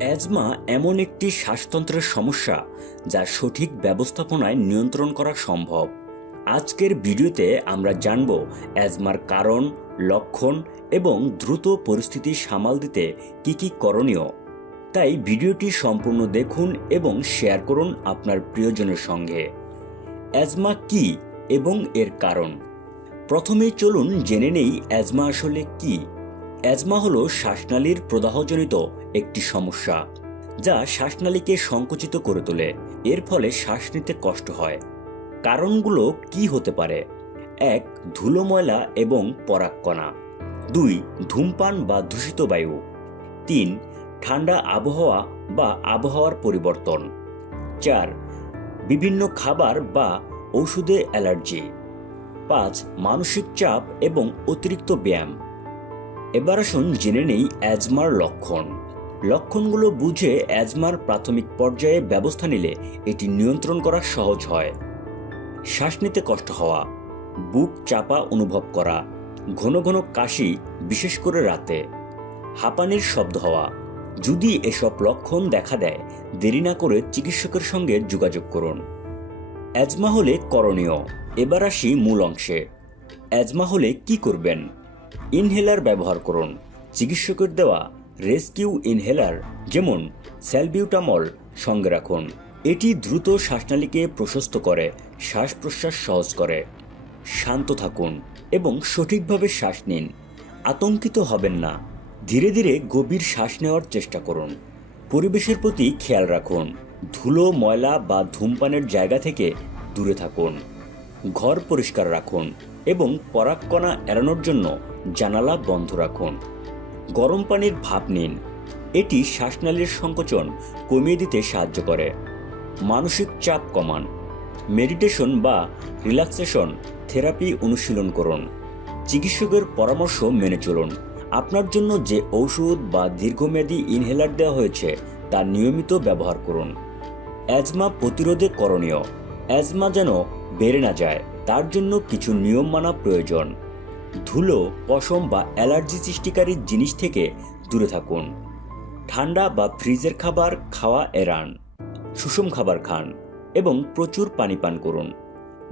Asthma এমন একটি শ্বাসতন্ত্রের সমস্যা যা সঠিক ব্যবস্থাপনায় নিয়ন্ত্রণ করা সম্ভব। আজকের ভিডিওতে আমরা জানব অ্যাজমার কারণ, লক্ষণ এবং দ্রুত পরিস্থিতি সামাল দিতে কি কি করণীয়। তাই ভিডিওটি সম্পূর্ণ দেখুন এবং শেয়ার করুন আপনার প্রিয়জনের সঙ্গে। অ্যাজমা কি এবং এর কারণ? প্রথমেই চলুন জেনে নেই অ্যাজমা আসলে কি। অ্যাজমা হলো শ্বাসনালীর প্রদাহজনিত একটি সমস্যা, যা শ্বাসনালীকে সংকুচিত করে তোলে। এর ফলে শ্বাস নিতে কষ্ট হয়। কারণগুলো কি হতে পারে? এক, ধুলো ময়লা এবং পরাগকণা দুই, ধূমপান বা দূষিত বায়ু। তিন, ঠান্ডা আবহাওয়া বা আবহাওয়ার পরিবর্তন। চার, বিভিন্ন খাবার বা ওষুধে অ্যালার্জি। পাঁচ, মানসিক চাপ এবং অতিরিক্ত ব্যায়াম। এবার আসুন জেনে নেই অ্যাজমার লক্ষণ। লক্ষণগুলো বুঝে অ্যাজমার প্রাথমিক পর্যায়ে ব্যবস্থা নিলে এটি নিয়ন্ত্রণ করা সহজ হয়। শ্বাস নিতে কষ্ট হওয়া, বুক চাপা অনুভব করা, ঘন ঘন কাশি, বিশেষ করে রাতে, হাঁপানির শব্দ হওয়া। যদি এসব লক্ষণ দেখা দেয়, দেরি না করে চিকিৎসকের সঙ্গে যোগাযোগ করুন। অ্যাজমা হলে করণীয়। এবার আসি মূল অংশে। অ্যাজমা হলে কি করবেন? ইনহেলার ব্যবহার করুন। চিকিৎসকের দেওয়া রেস্কিউ ইনহেলার, যেমন স্যালবিউটামল, সঙ্গে রাখুন। এটি দ্রুত শ্বাসনালীকে প্রশস্ত করে শ্বাস প্রশ্বাস সহজ করে। শান্ত থাকুন এবং সঠিকভাবে শ্বাস নিন। আতঙ্কিত হবেন না। ধীরে ধীরে গভীর শ্বাস নেওয়ার চেষ্টা করুন। পরিবেশের প্রতি খেয়াল রাখুন। ধুলো, ময়লা বা ধূমপানের জায়গা থেকে দূরে থাকুন। ঘর পরিষ্কার রাখুন এবং পরাগকণা এড়ানোর জন্য জানালা বন্ধ রাখুন। গরম পানির ভাপ নিন। এটি শ্বাসনালীর সংকোচন কমিয়ে দিতে সাহায্য করে। মানসিক চাপ কমান। মেডিটেশন বা রিল্যাক্সেশন থেরাপি অনুশীলন করুন। চিকিৎসকের পরামর্শ মেনে চলুন। আপনার জন্য যে ঔষধ বা দীর্ঘমেয়াদী ইনহেলার দেওয়া হয়েছে, তা নিয়মিত ব্যবহার করুন। অ্যাজমা প্রতিরোধে করণীয়। অ্যাজমা যেন বেড়ে না যায়, তার জন্য কিছু নিয়ম মানা প্রয়োজন। ধুলো, পশম বা অ্যালার্জি সৃষ্টিকারী জিনিস থেকে দূরে থাকুন। ঠান্ডা বা ফ্রিজের খাবার খাওয়া এড়ান, সুষম খাবার খান এবং প্রচুর পানি পান করুন।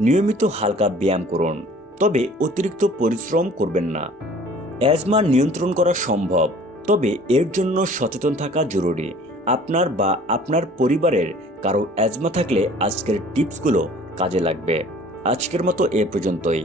নিয়মিত হালকা ব্যায়াম করুন, তবে অতিরিক্ত পরিশ্রম করবেন না। অ্যাজমা নিয়ন্ত্রণ করা সম্ভব, তবে এর জন্য সচেতন থাকা জরুরি। আপনার বা আপনার পরিবারের কারও অ্যাজমা থাকলে আজকের টিপসগুলো কাজে লাগবে। আজকের মতো এ পর্যন্তই।